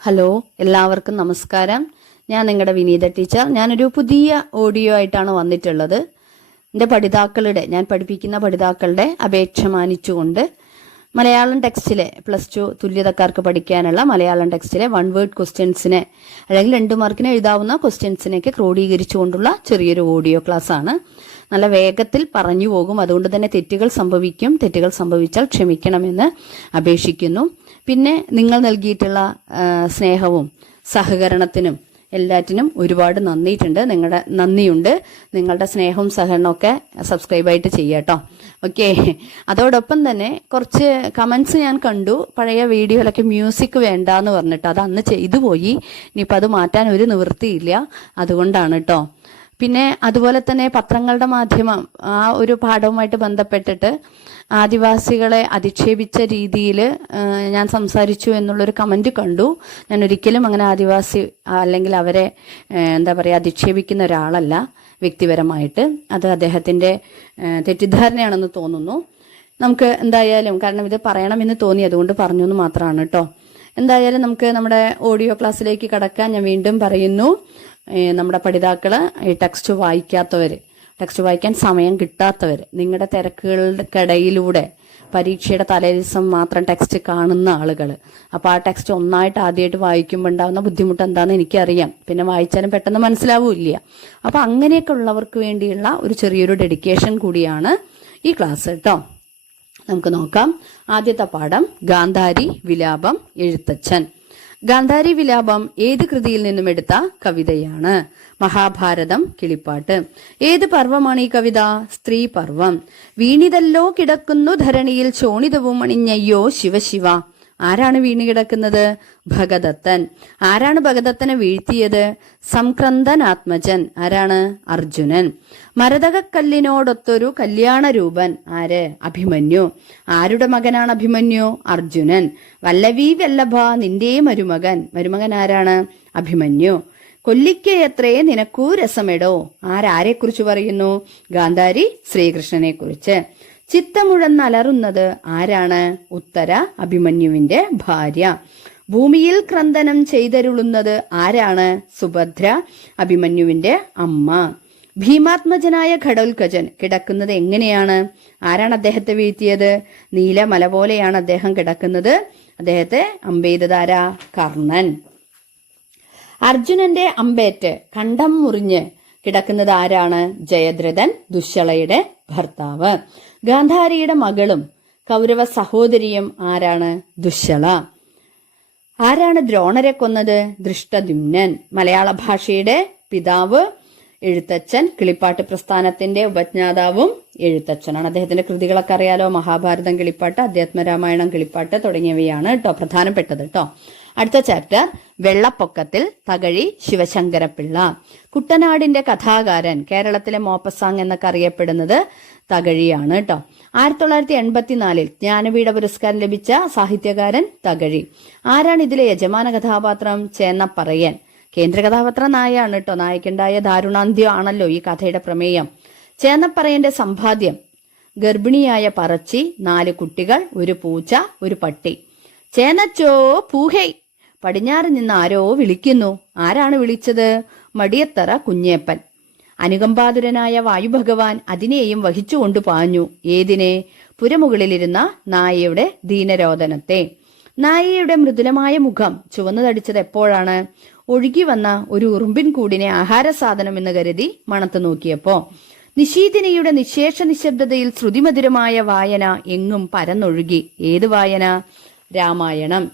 Hello, എല്ലാവർക്കും നമസ്കാരം. ഞാൻ നിങ്ങളുടെ വിനീത ടീച്ചർ. ഞാനൊരു പുതിയ ഓഡിയോ ആയിട്ടാണ് വന്നിട്ടുള്ളത്. എൻ്റെ ഞാൻ പഠിപ്പിക്കുന്ന പഠിതാക്കളുടെ അപേക്ഷ മാനിച്ചുകൊണ്ട് മലയാളം ടെക്സ്റ്റിലെ +2 തുല്യതക്കാർക്ക് പഠിക്കാനുള്ള മലയാളം ടെക്സ്റ്റിലെ 1 വേർഡ് ക്വസ്റ്റ്യൻസിനെ അല്ലെങ്കിൽ 2 മാർക്കിന് എഴുതാവുന്ന ക്വസ്റ്റ്യൻസിനെയൊക്കെ ക്രോഡീകരിച്ചുകൊണ്ടുള്ള ചെറിയൊരു ഓഡിയോ ക്ലാസ് ആണ്. നല്ല വേഗത്തിൽ പറഞ്ഞു പോകും. അതുകൊണ്ട് തന്നെ തെറ്റുകൾ സംഭവിക്കും. തെറ്റുകൾ സംഭവിച്ചാൽ ക്ഷമിക്കണമെന്ന് അപേക്ഷിക്കുന്നു. പിന്നെ നിങ്ങൾ നൽകിയിട്ടുള്ള സ്നേഹവും സഹകരണത്തിനും എല്ലാറ്റിനും ഒരുപാട് നന്ദിയുണ്ട്. നിങ്ങളുടെ സ്നേഹവും സഹകരണമൊക്കെ സബ്സ്ക്രൈബായിട്ട് ചെയ്യാട്ടോ. ഓക്കെ. അതോടൊപ്പം തന്നെ കുറച്ച് കമന്റ്സ് ഞാൻ കണ്ടു. പഴയ വീഡിയോയിലൊക്കെ മ്യൂസിക് വേണ്ടാന്ന് പറഞ്ഞിട്ട് അത് അന്ന് ചെയ്തു പോയി. ഇനിയിപ്പോൾ അത് മാറ്റാൻ ഒരു നിവൃത്തിയില്ല. അതുകൊണ്ടാണ് കേട്ടോ. പിന്നെ അതുപോലെ തന്നെ പത്രങ്ങളുടെ മാധ്യമം ആ ഒരു പാഠവുമായിട്ട് ബന്ധപ്പെട്ടിട്ട് ആദിവാസികളെ അധിക്ഷേപിച്ച രീതിയിൽ ഞാൻ സംസാരിച്ചു എന്നുള്ളൊരു കമന്റ് കണ്ടു. ഞാൻ ഒരിക്കലും അങ്ങനെ ആദിവാസി അല്ലെങ്കിൽ അവരെ അധിക്ഷേപിക്കുന്ന ഒരാളല്ല വ്യക്തിപരമായിട്ട്. അത് അദ്ദേഹത്തിന്റെ തെറ്റിദ്ധാരണയാണെന്ന് തോന്നുന്നു. നമുക്ക് എന്തായാലും, കാരണം ഇത് പറയണമെന്ന് തോന്നി, അതുകൊണ്ട് പറഞ്ഞു എന്ന് മാത്രമാണ് കേട്ടോ. എന്തായാലും നമുക്ക് നമ്മുടെ ഓഡിയോ ക്ലാസ്സിലേക്ക് കടക്കാൻ ഞാൻ വീണ്ടും പറയുന്നു. നമ്മുടെ പഠിതാക്കള് ഈ ടെക്സ്റ്റ് വായിക്കാൻ സമയം കിട്ടാത്തവർ, നിങ്ങളുടെ തിരക്കുകൾക്കിടയിലൂടെ പരീക്ഷയുടെ തലേദിവസം മാത്രം ടെക്സ്റ്റ് കാണുന്ന ആളുകൾ, അപ്പോൾ ആ ടെക്സ്റ്റ് ഒന്നായിട്ട് ആദ്യമായിട്ട് വായിക്കുമ്പോൾ ഉണ്ടാകുന്ന ബുദ്ധിമുട്ട് എന്താണെന്ന് എനിക്കറിയാം. പിന്നെ വായിച്ചാലും പെട്ടെന്ന് മനസ്സിലാവില്ല. അപ്പോൾ അങ്ങനെയൊക്കെ ഉള്ളവർക്ക് വേണ്ടിയുള്ള ഒരു ചെറിയൊരു ഡെഡിക്കേഷൻ കൂടിയാണ് ഈ ക്ലാസ് കേട്ടോ. നമുക്ക് നോക്കാം. ആദ്യത്തെ പാഠം ഗാന്ധാരി വിലാപം, എഴുത്തച്ഛൻ. ഗാന്ധാരി വിലാപം ഏത് കൃതിയിൽ നിന്നും എടുത്ത കവിതയാണ്? മഹാഭാരതം, കിളിപ്പാട്ട്. ഏത് പർവമാണ് ഈ കവിത? സ്ത്രീ പർവം. വീണിതല്ലോ കിടക്കുന്നു ധരണിയിൽ ചോണിതവും അണിഞ്ഞയ്യോ ശിവശിവ. ആരാണ് വീണ് കിടക്കുന്നത്? ഭഗദത്തൻ. ആരാണ് ഭഗദത്തനെ വീഴ്ത്തിയത്? സംക്രന്ദനാത്മജൻ. ആരാണ്? അർജുനൻ. മരതകക്കല്ലിനോടൊത്തൊരു കല്യാണരൂപൻ. ആര്? അഭിമന്യു. ആരുടെ മകനാണ് അഭിമന്യു? അർജുനൻ. വല്ലവീ വല്ലഭ നിന്റെ മരുമകൻ ആരാണ്? അഭിമന്യു. കൊല്ലിക്കയത്രേ നിനക്കൂ രസമെടോ. ആരെക്കുറിച്ച് പറയുന്നു? ഗാന്ധാരി ശ്രീകൃഷ്ണനെ കുറിച്ച്. ചിത്തമുഴന്നലറുന്നത് ആരാണ്? ഉത്തര, അഭിമന്യുവിന്റെ ഭാര്യ. ഭൂമിയിൽ ക്രന്ദനം ചെയ്തരുളുന്നത് ആരാണ്? സുഭദ്ര, അഭിമന്യുവിന്റെ അമ്മ. ഭീമാത്മജനായ ഘടോൽക്കജൻ കിടക്കുന്നത് എങ്ങനെയാണ്? ആരാണ് അദ്ദേഹത്തെ വീഴ്ത്തിയത്? നീലമല പോലെയാണ് അദ്ദേഹം കിടക്കുന്നത്. അദ്ദേഹത്തെ അമ്പെയ്തതാര? കർണൻ. അർജുനന്റെ അമ്പേറ്റ് കണ്ഠം മുറിഞ്ഞ് കിടക്കുന്നത് ആരാണ്? ജയദ്രഥൻ, ദുശ്ശളയുടെ ഭർത്താവ്. ഗാന്ധാരിയുടെ മകളും കൗരവ സഹോദരിയും ആരാണ്? ദുശ്ശള. ആരാണ് ദ്രോണരെ കൊന്നത്? ദൃഷ്ടദ്യുമ്നൻ. മലയാള ഭാഷയുടെ പിതാവ് എഴുത്തച്ഛൻ. കിളിപ്പാട്ട് പ്രസ്ഥാനത്തിന്റെ ഉപജ്ഞാതാവും എഴുത്തച്ഛനാണ്. അദ്ദേഹത്തിന്റെ കൃതികളൊക്കെ അറിയാലോ. മഹാഭാരതം, കിളിപ്പാട്ട്, അധ്യാത്മരാമായണം, കിളിപ്പാട്ട് തുടങ്ങിയവയാണ് കേട്ടോ പ്രധാനപ്പെട്ടത് കേട്ടോ. അടുത്ത ചാപ്റ്റർ വെള്ളപ്പൊക്കത്തിൽ, തകഴി ശിവശങ്കരപ്പിള്ള. കുട്ടനാടിന്റെ കഥാകാരൻ, കേരളത്തിലെ മോപ്പസാങ് എന്നൊക്കെ അറിയപ്പെടുന്നത് തകഴിയാണ് കേട്ടോ. 1984 ജ്ഞാനപീഠ പുരസ്കാരം ലഭിച്ച സാഹിത്യകാരൻ തകഴി. ആരാണ് ഇതിലെ യജമാന കഥാപാത്രം? ചേന്നപ്പറയൻ. കേന്ദ്ര കഥാപാത്രം നായയാണ് കേട്ടോ. നായക്കുണ്ടായ ദാരുണാന്ത്യം ആണല്ലോ ഈ കഥയുടെ പ്രമേയം. ചേന്നപ്പറയന്റെ സമ്പാദ്യം: ഗർഭിണിയായ പറച്ചി, 4 കുട്ടികൾ, ഒരു പൂച്ച, ഒരു പട്ടി. ചേനച്ചോ പൂഹൈ. പടിഞ്ഞാറ് നിന്ന് ആരോ വിളിക്കുന്നു. ആരാണ് വിളിച്ചത്? മടിയത്തറ കുഞ്ഞേപ്പൻ. അനുകമ്പാതുരനായ വായുഭഗവാൻ അതിനെയും വഹിച്ചുകൊണ്ടു പാഞ്ഞു. ഏതിനെ? പുരമുകളിലിരുന്ന നായയുടെ ദീനരോദനത്തെ. നായയുടെ മൃദുലമായ മുഖം ചുവന്നു തടിച്ചത് എപ്പോഴാണ്? ഒഴുകി വന്ന ഒരു ഉറുമ്പിൻ കൂടിനെ ആഹാര സാധനം എന്ന് കരുതി മണത്തു നോക്കിയപ്പോ. നിശീതിനിയുടെ നിശേഷ നിശബ്ദതയിൽ ശ്രുതിമധുരമായ വായന എങ്ങും പരന്നൊഴുകി. ഏത് വായന? രാമായണം.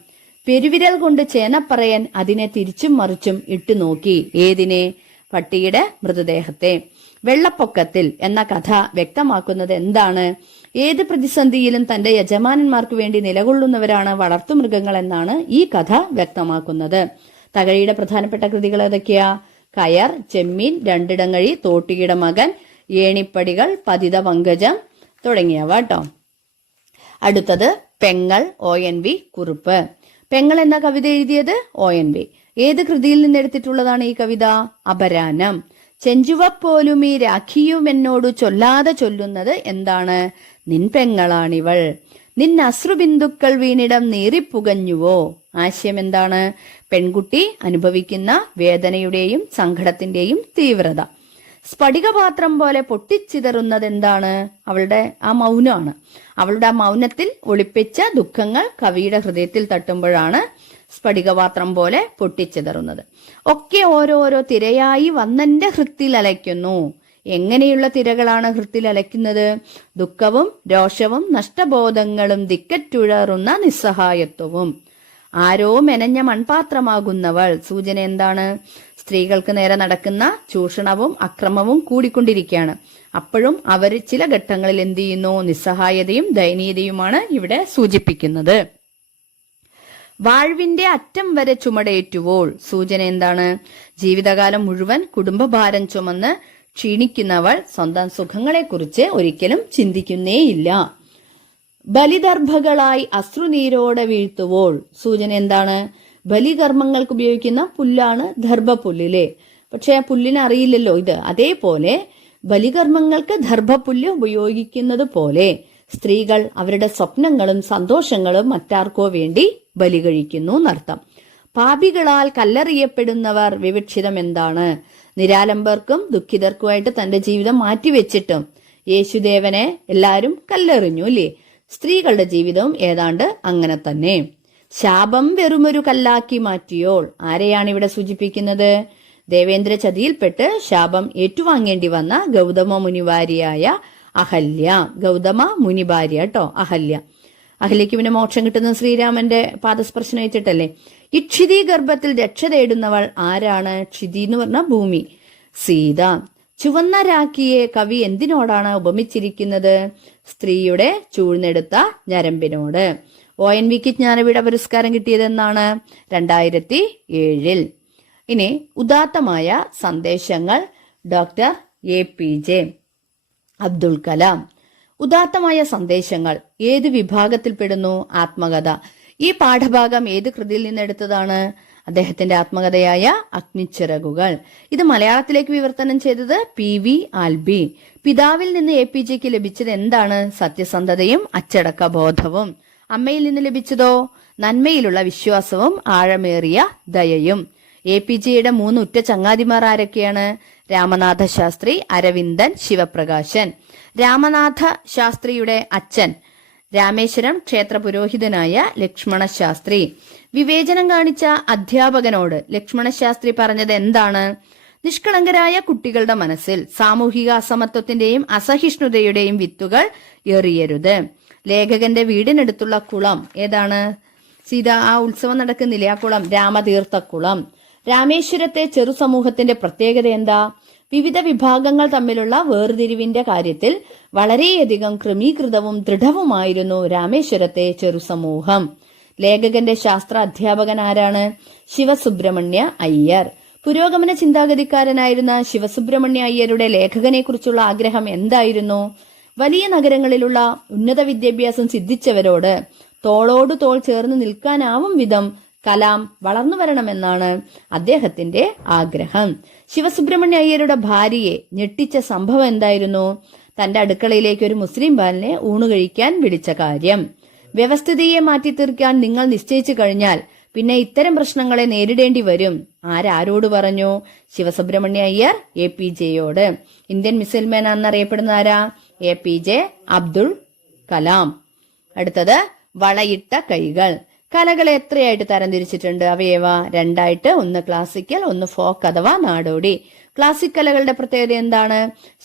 പെരുവിരൽ കൊണ്ട് ചേനപ്പറയൻ അതിനെ തിരിച്ചും മറിച്ചും ഇട്ടു നോക്കി. ഏതിനെ? പട്ടിയുടെ മൃതദേഹത്തെ. വെള്ളപ്പൊക്കത്തിൽ എന്ന കഥ വ്യക്തമാക്കുന്നത് എന്താണ്? ഏത് പ്രതിസന്ധിയിലും തന്റെ യജമാനന്മാർക്ക് വേണ്ടി നിലകൊള്ളുന്നവരാണ് വളർത്തുമൃഗങ്ങൾ എന്നാണ് ഈ കഥ വ്യക്തമാക്കുന്നത്. തകഴിയുടെ പ്രധാനപ്പെട്ട കൃതികൾ ഏതൊക്കെയാ? കയർ, ചെമ്മീൻ, രണ്ടിടങ്ങഴി, തോട്ടിയുടെ മകൻ, ഏണിപ്പടികൾ, പതിത പങ്കജം തുടങ്ങിയവ കേട്ടോ. അടുത്തത് പെങ്ങൾ, ONV കുറുപ്പ്. പെങ്ങൾ എന്ന കവിത എഴുതിയത് ONV. ഏത് കൃതിയിൽ നിന്നെടുത്തിട്ടുള്ളതാണ് ഈ കവിത? അപരാനം. ചെഞ്ചുവപ്പോലും ഈ രാഖിയും എന്നോട് ചൊല്ലാതെ ചൊല്ലുന്നത് എന്താണ്? നിൻ പെങ്ങളാണിവൾ. നിന്നശ്രുബിന്ദുക്കൾ വീണിടം നീറിപ്പുകഞ്ഞുവോ. ആശയം എന്താണ്? പെൺകുട്ടി അനുഭവിക്കുന്ന വേദനയുടെയും സങ്കടത്തിന്റെയും തീവ്രത. സ്ഫടികപാത്രം പോലെ പൊട്ടിച്ചിതറുന്നത് എന്താണ്? അവളുടെ ആ മൗനമാണ്. അവളുടെ ആ മൗനത്തിൽ ഒളിപ്പിച്ച ദുഃഖങ്ങൾ കവിയുടെ ഹൃദയത്തിൽ തട്ടുമ്പോഴാണ് സ്ഫടികപാത്രം പോലെ പൊട്ടിച്ചിതറുന്നത്. ഒക്കെ ഓരോരോ തിരയായി വന്നെന്റെ ഹൃത്തിൽ അലയ്ക്കുന്നു. എങ്ങനെയുള്ള തിരകളാണ് ഹൃത്തിൽ അലയ്ക്കുന്നത്? ദുഃഖവും രോഷവും നഷ്ടബോധങ്ങളും ദിക്കറ്റുഴറുന്ന നിസ്സഹായത്വവും. ആരോ മെനഞ്ഞ മൺപാത്രമാകുന്നവൾ. സൂചന എന്താണ്? സ്ത്രീകൾക്ക് നേരെ നടക്കുന്ന ചൂഷണവും അക്രമവും കൂടിക്കൊണ്ടിരിക്കുകയാണ്. അപ്പോഴും അവർ ചില ഘട്ടങ്ങളിൽ എന്ത് ചെയ്യുന്നു? നിസ്സഹായതയും ദയനീയതയുമാണ് ഇവിടെ സൂചിപ്പിക്കുന്നത്. വാഴ്വിന്റെ അറ്റം വരെ ചുമടേറ്റുവോൾ. സൂചന എന്താണ്? ജീവിതകാലം മുഴുവൻ കുടുംബഭാരം ചുമന്ന് ക്ഷീണിക്കുന്നവൾ സ്വന്തം സുഖങ്ങളെക്കുറിച്ച് ഒരിക്കലും ചിന്തിക്കുന്നേയില്ല. ബലിദർഭകളായി അശ്രുനീരോടെ വീഴ്ത്തുവോൾ. സൂചന എന്താണ്? ബലികർമ്മങ്ങൾക്ക് ഉപയോഗിക്കുന്ന പുല്ലാണ് ദർഭപ്പുല്ലിലെ. പക്ഷെ ആ പുല്ലിന് അറിയില്ലല്ലോ ഇത്. അതേപോലെ ബലികർമ്മങ്ങൾക്ക് ദർഭപ്പുല്ല് ഉപയോഗിക്കുന്നത് പോലെ സ്ത്രീകൾ അവരുടെ സ്വപ്നങ്ങളും സന്തോഷങ്ങളും മറ്റാർക്കോ വേണ്ടി ബലി കഴിക്കുന്നു എന്നർത്ഥം. പാപികളാൽ കല്ലെറിയപ്പെടുന്നവർ വിവക്ഷിതം എന്താണ്? നിരാലംബർക്കും ദുഃഖിതർക്കുമായിട്ട് തന്റെ ജീവിതം മാറ്റിവെച്ചിട്ടും യേശുദേവനെ എല്ലാരും കല്ലെറിഞ്ഞു അല്ലേ? സ്ത്രീകളുടെ ജീവിതവും ഏതാണ്ട് അങ്ങനെ തന്നെ. ശാപം വെറുമൊരു കല്ലാക്കി മാറ്റിയോൾ. ആരെയാണ് ഇവിടെ സൂചിപ്പിക്കുന്നത്? ദേവേന്ദ്ര ചതിയിൽപ്പെട്ട് ശാപം ഏറ്റുവാങ്ങേണ്ടി വന്ന ഗൗതമ മുനിവാരിയായ അഹല്യ. ഗൗതമ മുനിഭാര്യ കേട്ടോ, അഹല്യ. അഹല്യയ്ക്ക് പിന്നെ മോക്ഷം കിട്ടുന്നത് ശ്രീരാമന്റെ പാദസ്പർശനം വെച്ചിട്ടല്ലേ. ഈ ക്ഷിതി ഗർഭത്തിൽ രക്ഷ തേടുന്നവൾ ആരാണ്? ക്ഷിതി എന്ന് പറഞ്ഞ ഭൂമി. സീത. ചുവന്ന രാഖിയെ കവി എന്തിനോടാണ് ഉപമിച്ചിരിക്കുന്നത്? സ്ത്രീയുടെ ചൂഴ്ന്നെടുത്ത ഞരമ്പിനോട്. ONVക്ക് ജ്ഞാനപീഠ പുരസ്കാരം കിട്ടിയതെന്നാണ്? 2007. ഇനി ഉദാത്തമായ സന്ദേശങ്ങൾ. Doctor APJ Abdul Kalam. ഉദാത്തമായ സന്ദേശങ്ങൾ ഏത് വിഭാഗത്തിൽപ്പെടുന്നു? ആത്മകഥ. ഈ പാഠഭാഗം ഏത് കൃതിയിൽ നിന്നെടുത്തതാണ്? അദ്ദേഹത്തിന്റെ ആത്മകഥയായ അഗ്നിച്ചിറകുകൾ. ഇത് മലയാളത്തിലേക്ക് വിവർത്തനം ചെയ്തത് PV ആൽബി. പിതാവിൽ നിന്ന് APJക്ക് ലഭിച്ചത് എന്താണ്? സത്യസന്ധതയും അച്ചടക്ക ബോധവും. അമ്മയിൽ നിന്ന് ലഭിച്ചതോ? നന്മയിലുള്ള വിശ്വാസവും ആഴമേറിയ ദയയും. APJയുടെ 3 ഉറ്റ ചങ്ങാതിമാർ ആരൊക്കെയാണ്? രാമനാഥ ശാസ്ത്രി, അരവിന്ദൻ, ശിവപ്രകാശൻ. രാമനാഥ ശാസ്ത്രിയുടെ അച്ഛൻ രാമേശ്വരം ക്ഷേത്ര പുരോഹിതനായ ലക്ഷ്മണ ശാസ്ത്രി. വിവേചനം കാണിച്ച അധ്യാപകനോട് ലക്ഷ്മണ ശാസ്ത്രി പറഞ്ഞത് എന്താണ്? നിഷ്കളങ്കരായ കുട്ടികളുടെ മനസ്സിൽ സാമൂഹിക അസമത്വത്തിന്റെയും അസഹിഷ്ണുതയുടെയും വിത്തുകൾ എറിയരുത്. ലേഖകന്റെ വീടിനടുത്തുള്ള കുളം ഏതാണ്? സീത ആ ഉത്സവം നടക്കുന്നില്ലേ, ആ കുളം രാമതീർത്ഥക്കുളം. രാമേശ്വരത്തെ ചെറു സമൂഹത്തിന്റെ പ്രത്യേകത എന്താ? വിവിധ വിഭാഗങ്ങൾ തമ്മിലുള്ള വേർതിരിവിന്റെ കാര്യത്തിൽ വളരെയധികം ക്രമീകൃതവും ദൃഢവുമായിരുന്നു രാമേശ്വരത്തെ ചെറു സമൂഹം. ലേഖകന്റെ ശാസ്ത്ര അധ്യാപകൻ ആരാണ്? ശിവസുബ്രഹ്മണ്യ അയ്യർ. പുരോഗമന ചിന്താഗതിക്കാരനായിരുന്ന ശിവസുബ്രഹ്മണ്യ അയ്യരുടെ ലേഖകനെ കുറിച്ചുള്ള ആഗ്രഹം എന്തായിരുന്നു? വലിയ നഗരങ്ങളിലുള്ള ഉന്നത വിദ്യാഭ്യാസം സിദ്ധിച്ചവരോട് തോളോട് തോൾ ചേർന്ന് നിൽക്കാനാവും വിധം കലാം വളർന്നു വരണമെന്നാണ് അദ്ദേഹത്തിന്റെ ആഗ്രഹം. ശിവസുബ്രഹ്മണ്യ അയ്യരുടെ ഭാര്യയെ ഞെട്ടിച്ച സംഭവം എന്തായിരുന്നു? തന്റെ അടുക്കളയിലേക്ക് ഒരു മുസ്ലിം ബാലനെ ഊണു കഴിക്കാൻ വിളിച്ച കാര്യം. വ്യവസ്ഥിതിയെ മാറ്റിത്തീർക്കാൻ നിങ്ങൾ നിശ്ചയിച്ചു കഴിഞ്ഞാൽ പിന്നെ ഇത്തരം പ്രശ്നങ്ങളെ നേരിടേണ്ടി വരും. ആരോട് പറഞ്ഞു? ശിവസുബ്രഹ്മണ്യ അയ്യർ APJയോട്. ഇന്ത്യൻ മിസൈൽ മാൻ എന്നറിയപ്പെടുന്ന ആരാ? APJ അബ്ദുൾ കലാം. അടുത്തത് വളയിട്ട കൈകൾ. കലകളെ എത്രയായിട്ട് തരംതിരിച്ചിട്ടുണ്ട്? അവയവ 2ആയിട്ട്. ഒന്ന് ക്ലാസിക്കൽ, ഒന്ന് ഫോക്ക് അഥവാ നാടോടി. ക്ലാസിക് കലകളുടെ പ്രത്യേകത എന്താണ്?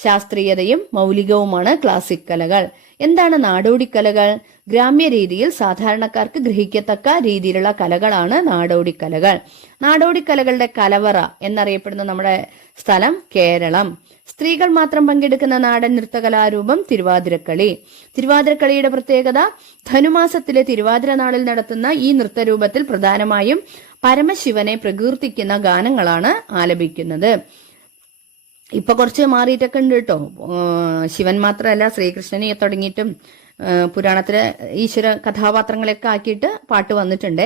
ശാസ്ത്രീയതയും മൗലികവുമാണ് ക്ലാസിക് കലകൾ. എന്താണ് നാടോടി കലകൾ? ഗ്രാമ്യ രീതിയിൽ സാധാരണക്കാർക്ക് ഗ്രഹിക്കത്തക്ക രീതിയിലുള്ള കലകളാണ് നാടോടി കലകൾ. നാടോടി കലകളുടെ കലവറ എന്നറിയപ്പെടുന്ന നമ്മുടെ സ്ഥലം കേരളം. സ്ത്രീകൾ മാത്രം പങ്കെടുക്കുന്ന നാടൻ നൃത്തകലാരൂപം തിരുവാതിരക്കളി. തിരുവാതിരക്കളിയുടെ പ്രത്യേകത ധനുമാസത്തിലെ തിരുവാതിര നാളിൽ നടത്തുന്ന ഈ നൃത്തരൂപത്തിൽ പ്രധാനമായും പരമശിവനെ പ്രകീർത്തിക്കുന്ന ഗാനങ്ങളാണ് ആലപിക്കുന്നത്. ഇപ്പൊ കുറച്ച് മാറിയിട്ടൊക്കെ ഉണ്ട് കേട്ടോ. ശിവൻ മാത്രമല്ല, ശ്രീകൃഷ്ണനെ തുടങ്ങിയിട്ടും പുരാണത്തിലെ ഈശ്വര കഥാപാത്രങ്ങളെയൊക്കെ ആക്കിയിട്ട് പാട്ട് വന്നിട്ടുണ്ട്.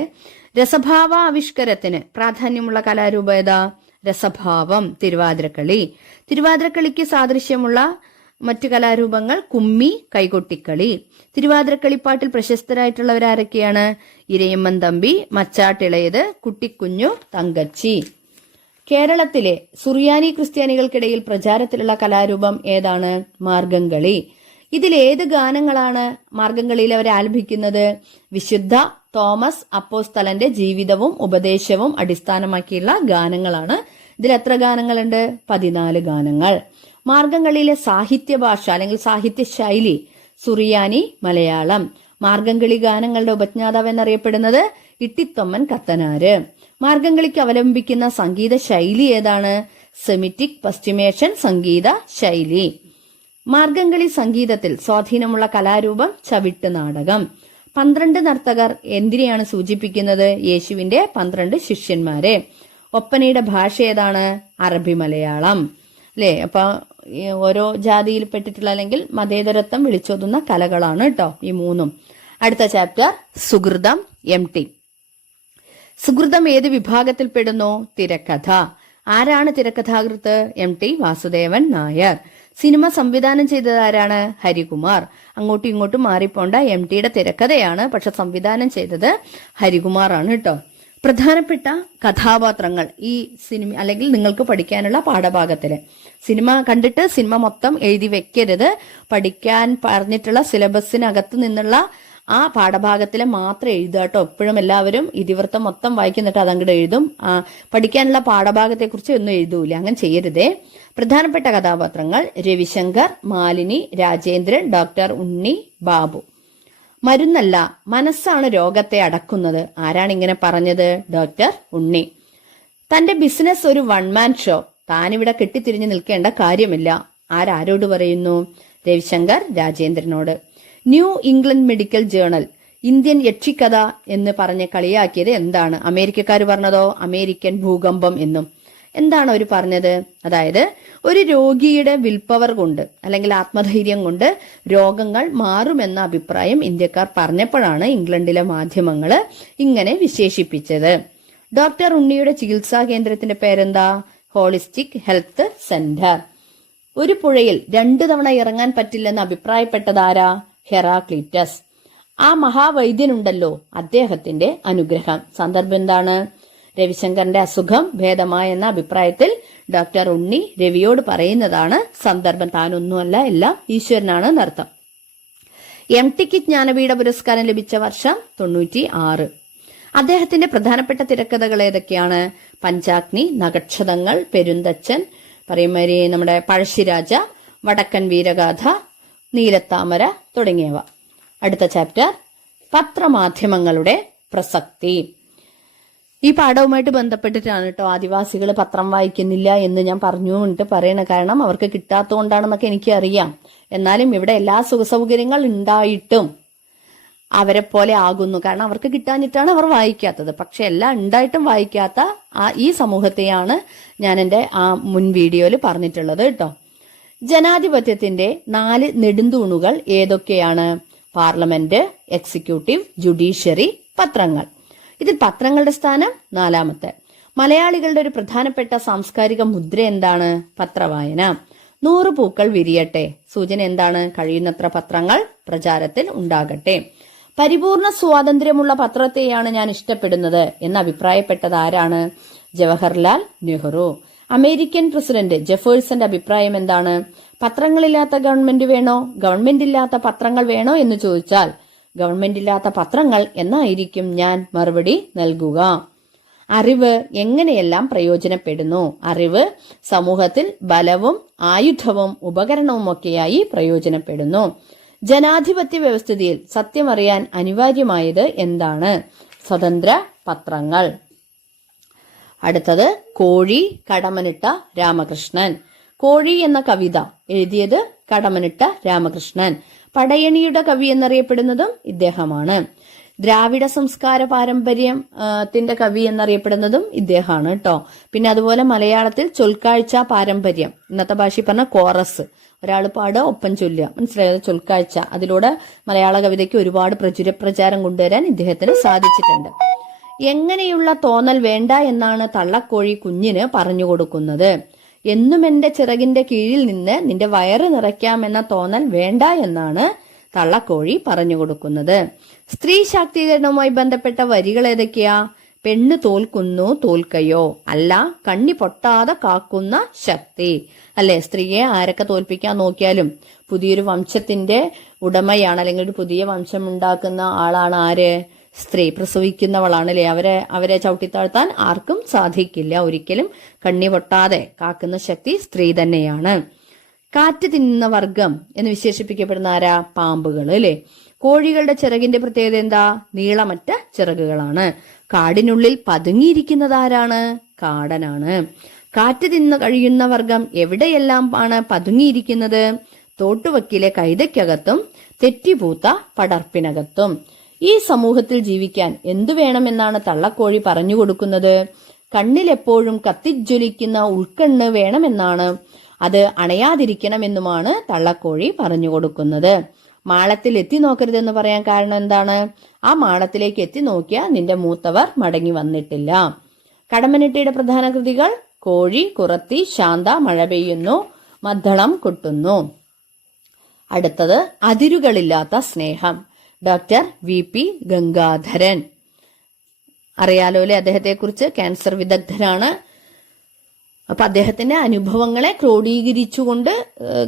രസഭാവ ആവിഷ്കരത്തിന് പ്രാധാന്യമുള്ള കലാരൂപ ഏതാ? രസഭാവം. തിരുവാതിരക്കളി. തിരുവാതിരക്കളിക്ക് സാദൃശ്യമുള്ള മറ്റു കലാരൂപങ്ങൾ കുമ്മി, കൈകൊട്ടിക്കളി. തിരുവാതിരക്കളിപ്പാട്ടിൽ പ്രശസ്തരായിട്ടുള്ളവരാരൊക്കെയാണ്? ഇരയമ്മൻ തമ്പി, മച്ചാട്ടിളയത്, കുട്ടിക്കുഞ്ഞു, തങ്കച്ചി. കേരളത്തിലെ സുറിയാനി ക്രിസ്ത്യാനികൾക്കിടയിൽ പ്രചാരത്തിലുള്ള കലാരൂപം ഏതാണ്? മാർഗംകളി. ഇതിലേത് ഗാനങ്ങളാണ് മാർഗംകളിയിൽ അവർ ആലപിക്കുന്നത്? വിശുദ്ധ തോമസ് അപ്പോസ്തലന്റെ ജീവിതവും ഉപദേശവും അടിസ്ഥാനമാക്കിയുള്ള ഗാനങ്ങളാണ്. ഇതിൽ എത്ര ഗാനങ്ങളുണ്ട്? 14 ഗാനങ്ങൾ. മാർഗംകളിയിലെ സാഹിത്യ ഭാഷ അല്ലെങ്കിൽ സാഹിത്യ ശൈലി സുറിയാനി, മലയാളം. മാർഗംകളി ഗാനങ്ങളുടെ ഉപജ്ഞാതാവ് എന്നറിയപ്പെടുന്നത് ഇട്ടിത്തൊമ്മൻ കത്തനാര്. മാർഗംകളിക്ക് അവലംബിക്കുന്ന സംഗീത ശൈലി ഏതാണ്? സെമിറ്റിക് പശ്ചിമേഷ്യൻ സംഗീത ശൈലി. മാർഗംകളി സംഗീതത്തിൽ സ്വാധീനമുള്ള കലാരൂപം ചവിട്ട് നാടകം. 12 നർത്തകർ എന്തിനെയാണ് സൂചിപ്പിക്കുന്നത്? യേശുവിന്റെ 12 ശിഷ്യന്മാരെ. ഒപ്പനയുടെ ഭാഷ ഏതാണ്? അറബി മലയാളം. അല്ലെ? അപ്പൊ ഓരോ ജാതിയിൽ പെട്ടിട്ടുള്ള അല്ലെങ്കിൽ മതേതരത്വം വിളിച്ചോതുന്ന കലകളാണ് കേട്ടോ ഈ മൂന്നും. അടുത്ത ചാപ്റ്റർ സുഹൃതം, MT. സുഹൃതം ഏത് വിഭാഗത്തിൽ പെടുന്നു? തിരക്കഥ. ആരാണ് തിരക്കഥാകൃത്ത്? MT വാസുദേവൻ നായർ. സിനിമ സംവിധാനം ചെയ്തത് ആരാണ്? ഹരികുമാർ. അങ്ങോട്ടും ഇങ്ങോട്ടും മാറിപ്പോണ്ട, MTയുടെ തിരക്കഥയാണ്, പക്ഷെ സംവിധാനം ചെയ്തത് ഹരികുമാർ ആണ് കേട്ടോ. പ്രധാനപ്പെട്ട കഥാപാത്രങ്ങൾ ഈ സിനിമ അല്ലെങ്കിൽ നിങ്ങൾക്ക് പഠിക്കാനുള്ള പാഠഭാഗത്തില്. സിനിമ കണ്ടിട്ട് സിനിമ മൊത്തം എഴുതി വെക്കരുത്. പഠിക്കാൻ പറഞ്ഞിട്ടുള്ള സിലബസിനകത്ത് നിന്നുള്ള ആ പാഠഭാഗത്തിലെ മാത്രം എഴുതുക കേട്ടോ. എപ്പോഴും എല്ലാവരും ഇതിവൃത്തം മൊത്തം വായിക്കുന്നിട്ട് അതങ്ങോട്ട് എഴുതും. പഠിക്കാനുള്ള പാഠഭാഗത്തെ കുറിച്ച് ഒന്നും എഴുതൂല, അങ്ങനെ ചെയ്യരുതേ. പ്രധാനപ്പെട്ട കഥാപാത്രങ്ങൾ രവിശങ്കർ, മാലിനി, രാജേന്ദ്രൻ, ഡോക്ടർ ഉണ്ണി, ബാബു. മരുന്നല്ല, മനസ്സാണ് രോഗത്തെ അടക്കുന്നത്. ആരാണ് ഇങ്ങനെ പറഞ്ഞത്? ഡോക്ടർ ഉണ്ണി. തന്റെ ബിസിനസ് ഒരു 1 മാൻ ഷോ. താനിവിടെ കെട്ടിത്തിരിഞ്ഞു നിൽക്കേണ്ട കാര്യമില്ല. ആരോട് പറയുന്നു? രവിശങ്കർ രാജേന്ദ്രനോട്. New England medical journal Indian യക്ഷിക്കഥ എന്ന് പറഞ്ഞ് കളിയാക്കിയത് എന്താണ്? അമേരിക്കക്കാർ പറഞ്ഞതോ അമേരിക്കൻ ഭൂകമ്പം എന്നും. എന്താണ് അവർ പറഞ്ഞത്? അതായത് ഒരു രോഗിയുടെ വിൽപവർ കൊണ്ട് അല്ലെങ്കിൽ ആത്മധൈര്യം കൊണ്ട് രോഗങ്ങൾ മാറുമെന്ന അഭിപ്രായം ഇന്ത്യക്കാർ പറഞ്ഞപ്പോഴാണ് ഇംഗ്ലണ്ടിലെ മാധ്യമങ്ങള് ഇങ്ങനെ വിശേഷിപ്പിച്ചത്. ഡോക്ടർ ഉണ്ണിയുടെ ചികിത്സാ കേന്ദ്രത്തിന്റെ പേരെന്താ? Holistic health centre. ഒരു പുഴയിൽ 2 തവണ ഇറങ്ങാൻ പറ്റില്ലെന്ന് അഭിപ്രായപ്പെട്ടതാരാ? ഹെറാക്ലിറ്റസ്. ആ മഹാവൈദ്യനുണ്ടല്ലോ, അദ്ദേഹത്തിന്റെ അനുഗ്രഹം. സന്ദർഭം എന്താണ്? രവിശങ്കറിന്റെ അസുഖം ഭേദമായെന്ന അഭിപ്രായത്തിൽ ഡോക്ടർ ഉണ്ണി രവിയോട് പറയുന്നതാണ് സന്ദർഭം. താനൊന്നുമല്ല, എല്ലാം ഈശ്വരനാണ് എന്നർത്ഥം. MTക്ക് ജ്ഞാനപീഠ പുരസ്കാരം ലഭിച്ച വർഷം 96. അദ്ദേഹത്തിന്റെ പ്രധാനപ്പെട്ട തിരക്കഥകൾ ഏതൊക്കെയാണ്? പഞ്ചാഗ്നി, നഗക്ഷതങ്ങൾ, പെരുന്തച്ചൻ, പറയുമാതിരി നമ്മുടെ പഴശ്ശിരാജ, വടക്കൻ വീരഗാഥ, നീലത്താമര തുടങ്ങിയവ. അടുത്ത ചാപ്റ്റർ പത്രമാധ്യമങ്ങളുടെ പ്രസക്തി. ഈ പാഠവുമായിട്ട് ബന്ധപ്പെട്ടിട്ടാണ് കേട്ടോ ആദിവാസികൾ പത്രം വായിക്കുന്നില്ല എന്ന് ഞാൻ പറഞ്ഞുകൊണ്ട് പറയണ. കാരണം അവർക്ക് കിട്ടാത്തതുകൊണ്ടാണെന്നൊക്കെ എനിക്കറിയാം. എന്നാലും ഇവിടെ എല്ലാ സുഖസൗകര്യങ്ങൾ ഉണ്ടായിട്ടും അവരെ പോലെ ആകുന്നു. കാരണം അവർക്ക് കിട്ടാഞ്ഞിട്ടാണ് അവർ വായിക്കാത്തത്. പക്ഷെ എല്ലാം ഉണ്ടായിട്ടും വായിക്കാത്ത ഈ സമൂഹത്തെയാണ് ഞാൻ എൻ്റെ ആ മുൻ വീഡിയോയിൽ പറഞ്ഞിട്ടുള്ളത് കേട്ടോ. ജനാധിപത്യത്തിന്റെ 4 നെടുന്തൂണുകൾ ഏതൊക്കെയാണ്? പാർലമെന്റ്, എക്സിക്യൂട്ടീവ്, ജുഡീഷ്യറി, പത്രങ്ങൾ. ഇതിൽ പത്രങ്ങളുടെ സ്ഥാനം 4ാമത്തെ. മലയാളികളുടെ ഒരു പ്രധാനപ്പെട്ട സാംസ്കാരിക മുദ്ര എന്താണ്? പത്രവായന. 100 പൂക്കൾ വിരിയട്ടെ. സൂചന എന്താണ്? കഴിയുന്നത്ര പത്രങ്ങൾ പ്രചാരത്തിൽ ഉണ്ടാകട്ടെ. പരിപൂർണ സ്വാതന്ത്ര്യമുള്ള പത്രത്തെയാണ് ഞാൻ ഇഷ്ടപ്പെടുന്നത് എന്ന് അഭിപ്രായപ്പെട്ടത് ആരാണ്? ജവഹർലാൽ നെഹ്റു. അമേരിക്കൻ പ്രസിഡന്റ് ജെഫേഴ്സന്റെ അഭിപ്രായം എന്താണ്? പത്രങ്ങളില്ലാത്ത ഗവൺമെന്റ് വേണോ, ഗവൺമെന്റ് ഇല്ലാത്ത പത്രങ്ങൾ വേണോ എന്ന് ചോദിച്ചാൽ ഗവൺമെന്റ് ഇല്ലാത്ത പത്രങ്ങൾ എന്നായിരിക്കും ഞാൻ മറുപടി നൽകുക. അറിവ് എങ്ങനെയെല്ലാം പ്രയോജനപ്പെടുന്നു? അറിവ് സമൂഹത്തിൽ ബലവും ആയുധവും ഉപകരണവും ഒക്കെയായി പ്രയോജനപ്പെടുന്നു. ജനാധിപത്യ വ്യവസ്ഥിതിയിൽ സത്യമറിയാൻ അനിവാര്യമായത് എന്താണ്? സ്വതന്ത്ര പത്രങ്ങൾ. അടുത്തത് കോഴി, കടമനിട്ട രാമകൃഷ്ണൻ. കോഴി എന്ന കവിത എഴുതിയത് കടമനിട്ട രാമകൃഷ്ണൻ. പടയണിയുടെ കവി എന്നറിയപ്പെടുന്നതും ഇദ്ദേഹമാണ്. ദ്രാവിഡ സംസ്കാര പാരമ്പര്യത്തിന്റെ കവി എന്നറിയപ്പെടുന്നതും ഇദ്ദേഹമാണ് കേട്ടോ. പിന്നെ അതുപോലെ മലയാളത്തിൽ ചൊൽക്കാഴ്ച പാരമ്പര്യം, ഇന്നത്തെ ഭാഷയിൽ പറഞ്ഞ കോറസ്, ഒരാൾ പാടുക ഒപ്പം ചൊല്ലുക, മനസ്സിലായത് ചൊൽക്കാഴ്ച. അതിലൂടെ മലയാള കവിതയ്ക്ക് ഒരുപാട് പ്രചാരം കൊണ്ടുവരാൻ ഇദ്ദേഹത്തിന് സാധിച്ചിട്ടുണ്ട്. എങ്ങനെയുള്ള തോന്നൽ വേണ്ട എന്നാണ് തള്ളക്കോഴി കുഞ്ഞിന് പറഞ്ഞു കൊടുക്കുന്നത്? എന്നും എന്റെ ചിറകിന്റെ കീഴിൽ നിന്ന് നിന്റെ വയറ് നിറയ്ക്കാമെന്ന തോന്നൽ വേണ്ട എന്നാണ് തള്ളക്കോഴി പറഞ്ഞു കൊടുക്കുന്നത്. സ്ത്രീ ശാക്തീകരണവുമായി ബന്ധപ്പെട്ട വരികൾ ഏതൊക്കെയാ? പെണ്ണ് തോൽക്കുന്നു തോൽക്കയോ, അല്ല കണ്ണി പൊട്ടാതെ കാക്കുന്ന ശക്തി. അല്ലെ, സ്ത്രീയെ ആരൊക്കെ തോൽപ്പിക്കാൻ നോക്കിയാലും പുതിയൊരു വംശത്തിന്റെ ഉടമയാണ്, അല്ലെങ്കിൽ ഒരു പുതിയ വംശം ഉണ്ടാക്കുന്ന ആളാണ് ആര്? സ്ത്രീ. പ്രസവിക്കുന്നവളാണ് അല്ലെ. അവരെ ചവിട്ടിത്താഴ്ത്താൻ ആർക്കും സാധിക്കില്ല. ഒരിക്കലും കണ്ണി പൊട്ടാതെ കാക്കുന്ന ശക്തി സ്ത്രീ തന്നെയാണ്. കാറ്റ് തിന്നുന്ന വർഗം എന്ന് വിശേഷിപ്പിക്കപ്പെടുന്ന ആരാ? പാമ്പുകൾ അല്ലെ. കോഴികളുടെ ചിറകിന്റെ പ്രത്യേകത എന്താ? നീളമറ്റ ചിറകുകളാണ്. കാടിനുള്ളിൽ പതുങ്ങിയിരിക്കുന്നത് ആരാണ്? കാടനാണ്. കാറ്റ് തിന്ന് കഴിയുന്ന വർഗം എവിടെയെല്ലാം ആണ് പതുങ്ങിയിരിക്കുന്നത്? തോട്ടുവക്കിലെ കൈതയ്ക്കകത്തും തെറ്റിപൂത്ത പടർപ്പിനകത്തും. ഈ സമൂഹത്തിൽ ജീവിക്കാൻ എന്തു വേണമെന്നാണ് തള്ളക്കോഴി പറഞ്ഞു കൊടുക്കുന്നത്? കണ്ണിലെപ്പോഴും കത്തിജ്വലിക്കുന്ന ഉൾക്കണ്ണ് വേണമെന്നാണ്. അത് അണയാതിരിക്കണമെന്നുമാണ് തള്ളക്കോഴി പറഞ്ഞു കൊടുക്കുന്നത്. മാളത്തിൽ എത്തി നോക്കരുതെന്ന് പറയാൻ കാരണം എന്താണ്? ആ മാളത്തിലേക്ക് എത്തി നോക്കിയാൽ നിന്റെ മൂത്തവർ മടങ്ങി വന്നിട്ടില്ല. കടമ്മനിട്ടയുടെ പ്രധാന കൃതികൾ: കോഴി, കുറത്തി, ശാന്ത, മഴ പെയ്യുന്നു, മദ്ദളം കൊട്ടുന്നു. അടുത്തത് അതിരുകളില്ലാത്ത സ്നേഹം. Doctor VP Gangadharan. അറിയാലോ അല്ലെ അദ്ദേഹത്തെ കുറിച്ച്. ക്യാൻസർ വിദഗ്ധനാണ്. അപ്പൊ അദ്ദേഹത്തിന്റെ അനുഭവങ്ങളെ ക്രോഡീകരിച്ചുകൊണ്ട്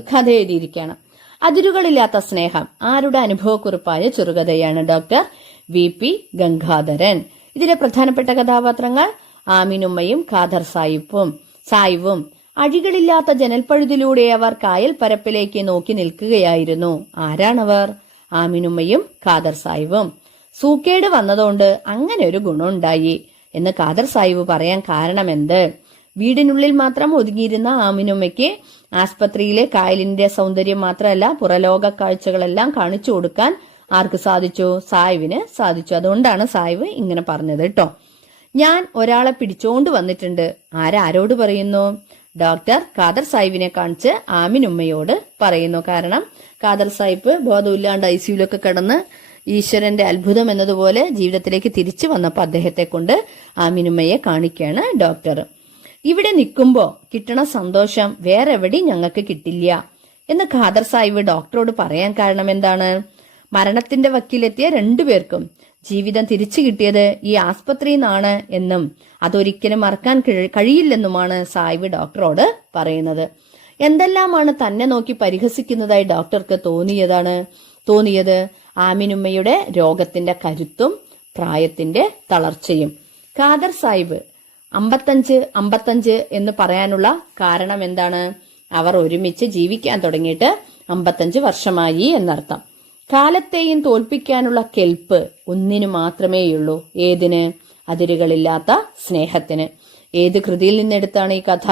കഥ എഴുതിയിരിക്കുകയാണ്. അതിരുകളില്ലാത്ത സ്നേഹം ആരുടെ അനുഭവക്കുറിപ്പായ ചെറുകഥയാണ്? Doctor VP Gangadharan. ഇതിലെ പ്രധാനപ്പെട്ട കഥാപാത്രങ്ങൾ ആമിനുമ്മയും ഖാദർ സായിവും. അഴികളില്ലാത്ത ജനൽപ്പഴുതിലൂടെ അവർ കായൽ പരപ്പിലേക്ക് നോക്കി നിൽക്കുകയായിരുന്നു. ആരാണവർ? ആമിനുമ്മയും ഖാദർ സായിവും. സൂക്കേട് വന്നതുകൊണ്ട് അങ്ങനെ ഒരു ഗുണമുണ്ടായി എന്ന് ഖാദർ സായിവ് പറയാൻ കാരണമെന്ത്? വീടിനുള്ളിൽ മാത്രം ഒതുങ്ങിയിരുന്ന ആമിനുമ്മയ്ക്ക് ആസ്പത്രിയിലെ കായലിന്റെ സൗന്ദര്യം മാത്രമല്ല പുറലോക കാഴ്ചകളെല്ലാം കാണിച്ചു കൊടുക്കാൻ ആർക്ക് സാധിച്ചു? സായിവിന് സാധിച്ചു. അതുകൊണ്ടാണ് സായിവ് ഇങ്ങനെ പറഞ്ഞത് കേട്ടോ. ഞാൻ ഒരാളെ പിടിച്ചോണ്ട് വന്നിട്ടുണ്ട്. ആരോട് പറയുന്നു? ഡോക്ടർ ഖാദർ സാഹിബിനെ കാണിച്ച് ആമിനുമ്മയോട് പറയുന്നു. കാരണം ഖാദർ സാഹിബ് ബോധമില്ലാണ്ട് ICUലൊക്കെ കിടന്ന് ഈശ്വരന്റെ അത്ഭുതം എന്നതുപോലെ ജീവിതത്തിലേക്ക് തിരിച്ചു വന്നപ്പോൾ അദ്ദേഹത്തെ കൊണ്ട് ആമിനുമ്മയെ കാണിക്കുകയാണ് ഡോക്ടർ. ഇവിടെ നിൽക്കുമ്പോ കിട്ടണ സന്തോഷം വേറെ എവിടെയും ഞങ്ങൾക്ക് കിട്ടില്ല എന്ന് ഖാദർ സാഹിബ് ഡോക്ടറോട് പറയാൻ കാരണം എന്താണ്? മരണത്തിന്റെ വക്കീലെത്തിയ രണ്ടുപേർക്കും ജീവിതം തിരിച്ചു കിട്ടിയത് ഈ ആസ്പത്രിയിൽ നിന്നാണ് എന്നും അതൊരിക്കലും മറക്കാൻ കഴിയില്ലെന്നുമാണ് സാഹിബ് ഡോക്ടറോട് പറയുന്നത്. എന്തെല്ലാമാണ് തന്നെ നോക്കി പരിഹസിക്കുന്നതായി ഡോക്ടർക്ക് തോന്നിയത്? ആമിനുമ്മയുടെ രോഗത്തിന്റെ കരുത്തും പ്രായത്തിന്റെ തളർച്ചയും. ഖാദർ സാഹിബ് 55 എന്ന് പറയാനുള്ള കാരണം എന്താണ്? അവർ ഒരുമിച്ച് ജീവിക്കാൻ തുടങ്ങിയിട്ട് 55 വർഷമായി എന്നർത്ഥം. കാലത്തെയും തോൽപ്പിക്കാനുള്ള കെൽപ്പ് ഒന്നിനു മാത്രമേയുള്ളൂ. ഏതിന്? അതിരുകളില്ലാത്ത സ്നേഹത്തിന്. ഏത് കൃതിയിൽ നിന്നെടുത്താണ് ഈ കഥ?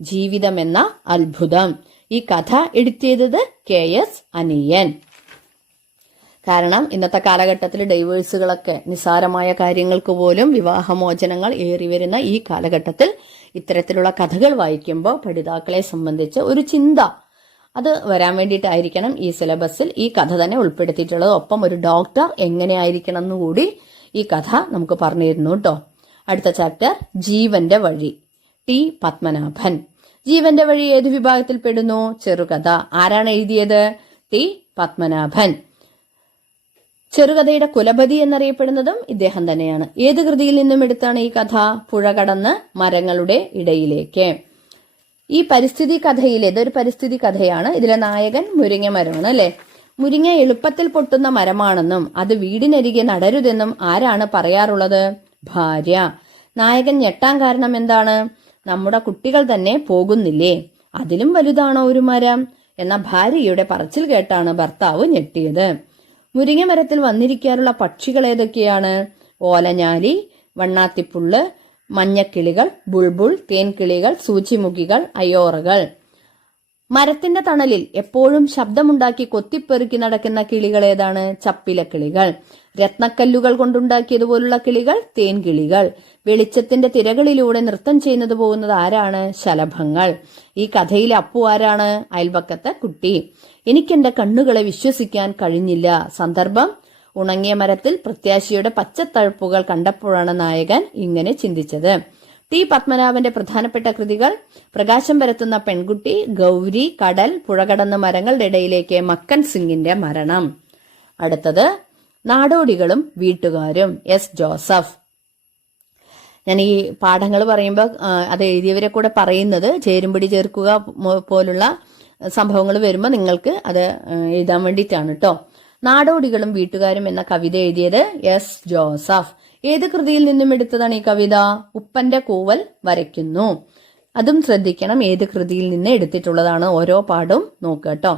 ജീവിതം എന്ന അത്ഭുതം. ഈ കഥ എഡിറ്റ് KS അനിയൻ. കാരണം ഇന്നത്തെ കാലഘട്ടത്തിൽ ഡൈവേഴ്സുകളൊക്കെ നിസ്സാരമായ കാര്യങ്ങൾക്ക് പോലും വിവാഹമോചനങ്ങൾ ഏറി വരുന്ന ഈ കാലഘട്ടത്തിൽ ഇത്തരത്തിലുള്ള കഥകൾ വായിക്കുമ്പോൾ പഠിതാക്കളെ സംബന്ധിച്ച് ഒരു ചിന്ത അത് വരാൻ വേണ്ടിയിട്ടായിരിക്കണം ഈ സിലബസിൽ ഈ കഥ തന്നെ ഉൾപ്പെടുത്തിയിട്ടുള്ളത്. ഒപ്പം ഒരു ഡോക്ടർ എങ്ങനെയായിരിക്കണം എന്നുകൂടി ഈ കഥ നമുക്ക് പറഞ്ഞു തരുന്നു കേട്ടോ. അടുത്ത ചാപ്റ്റർ ജീവന്റെ വഴി. T പത്മനാഭൻ. ജീവന്റെ വഴി ഏത് വിഭാഗത്തിൽ പെടുന്നു? ചെറുകഥ. ആരാണ് എഴുതിയത്? T പത്മനാഭൻ. ചെറുകഥയുടെ കുലപതി എന്നറിയപ്പെടുന്നതും ഇദ്ദേഹം തന്നെയാണ്. ഏത് കൃതിയിൽ നിന്നും എടുത്താണ് ഈ കഥ? പുഴ കടന്ന് മരങ്ങളുടെ ഇടയിലേക്ക്. ഈ പരിസ്ഥിതി കഥയിൽ ഇതൊരു പരിസ്ഥിതി കഥയാണ്. ഇതിലെ നായകൻ മുരിങ്ങ മരമാണ് അല്ലെ. മുരിങ്ങ എളുപ്പത്തിൽ പൊട്ടുന്ന മരമാണെന്നും അത് വീടിനരികെ നടരുതെന്നും ആരാണ് പറയാറുള്ളത്? ഭാര്യ. നായകൻ ഞെട്ടാൻ കാരണം എന്താണ്? നമ്മുടെ കുട്ടികൾ തന്നെ പോകുന്നില്ലേ, അതിലും വലുതാണോ ഒരു മരം എന്ന ഭാര്യയുടെ പറച്ചിൽ കേട്ടാണ് ഭർത്താവ് ഞെട്ടിയത്. മുരിങ്ങ മരത്തിൽ വന്നിരിക്കാറുള്ള പക്ഷികൾ ഏതൊക്കെയാണ്? ഓലഞ്ഞാലി, വണ്ണാത്തിപ്പുള്ള്, മഞ്ഞക്കിളികൾ, ബുൾബുൾ, തേൻകിളികൾ, സൂചിമുഖികൾ, അയോറകൾ. മരത്തിന്റെ തണലിൽ എപ്പോഴും ശബ്ദമുണ്ടാക്കി കൊത്തിപ്പെറുക്കി നടക്കുന്ന കിളികൾ ഏതാണ്? ചപ്പിലക്കിളികൾ. രത്നക്കല്ലുകൾ കൊണ്ടുണ്ടാക്കിയതുപോലുള്ള കിളികൾ തേൻകിളികൾ. വെളിച്ചത്തിന്റെ തിരകളിലൂടെ നൃത്തം ചെയ്യുന്നത് പോകുന്നത് ആരാണ്? ശലഭങ്ങൾ. ഈ കഥയിലെ അപ്പു ആരാണ്? അയൽപക്കത്തെ കുട്ടി. എനിക്കെന്റെ കണ്ണുകളെ വിശ്വസിക്കാൻ കഴിഞ്ഞില്ല. സന്ദർഭം: ഉണങ്ങിയ മരത്തിൽ പ്രത്യാശയുടെ പച്ചത്തഴുപ്പുകൾ കണ്ടപ്പോഴാണ് നായകൻ ഇങ്ങനെ ചിന്തിച്ചത്. ടി പത്മനാഭന്റെ പ്രധാനപ്പെട്ട കൃതികൾ: പ്രകാശം പരത്തുന്ന പെൺകുട്ടി, ഗൗരി, കടൽ, പുഴ കടന്ന മരങ്ങളുടെ ഇടയിലേക്ക്, മക്കൻ സിംഗിന്റെ മരണം. അടുത്തത് നാടോടികളും വീട്ടുകാരും, എസ് ജോസഫ്. ഞാൻ ഈ പാഠങ്ങൾ പറയുമ്പോൾ അത് എഴുതിയവരെ കൂടെ പറയുന്നത് ചേരുംപടി ചേർക്കുക പോലുള്ള സംഭവങ്ങൾ വരുമ്പോൾ നിങ്ങൾക്ക് അത് എഴുതാൻ വേണ്ടിയിട്ടാണ് കേട്ടോ. നാടോടികളും വീട്ടുകാരും എന്ന കവിത എഴുതിയത് എസ് ജോസഫ്. ഏത് കൃതിയിൽ നിന്നും എടുത്തതാണ് ഈ കവിത? ഉപ്പന്റെ കൂവൽ വരയ്ക്കുന്നു. അതും ശ്രദ്ധിക്കണം, ഏത് കൃതിയിൽ നിന്ന് എടുത്തിട്ടുള്ളതാണ്. ഓരോ പാടും നോക്കുക കേട്ടോ.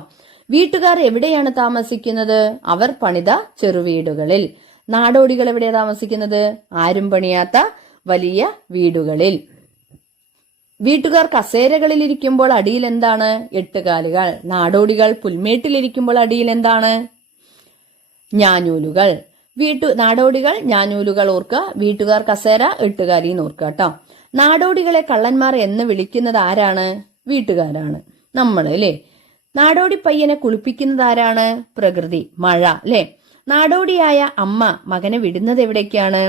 വീട്ടുകാർ എവിടെയാണ് താമസിക്കുന്നത്? അവർ പണിത ചെറുവീടുകളിൽ. നാടോടികൾ എവിടെയാണ് താമസിക്കുന്നത്? ആരും പണിയാത്ത വലിയ വീടുകളിൽ. വീട്ടുകാർ കസേരകളിൽ ഇരിക്കുമ്പോൾ അടിയിൽ എന്താണ്? എട്ടുകാലുകൾ. നാടോടികൾ പുൽമേട്ടിലിരിക്കുമ്പോൾ അടിയിൽ എന്താണ്? ഞാഞ്ഞൂലുകൾ. നാടോടികൾ ഞാഞ്ഞൂലുകൾ ഓർക്കുക, വീട്ടുകാർ കസേര എട്ടുകാലിന്ന് ഓർക്കുക കേട്ടോ. നാടോടികളെ കള്ളന്മാർ എന്ന് വിളിക്കുന്നത് ആരാണ്? വീട്ടുകാരാണ്, നമ്മൾ അല്ലേ. നാടോടി പയ്യനെ കുളിപ്പിക്കുന്നത് ആരാണ്? പ്രകൃതി, മഴ അല്ലെ. നാടോടിയായ അമ്മ മകനെ വിടുന്നത് എവിടേക്കാണ്?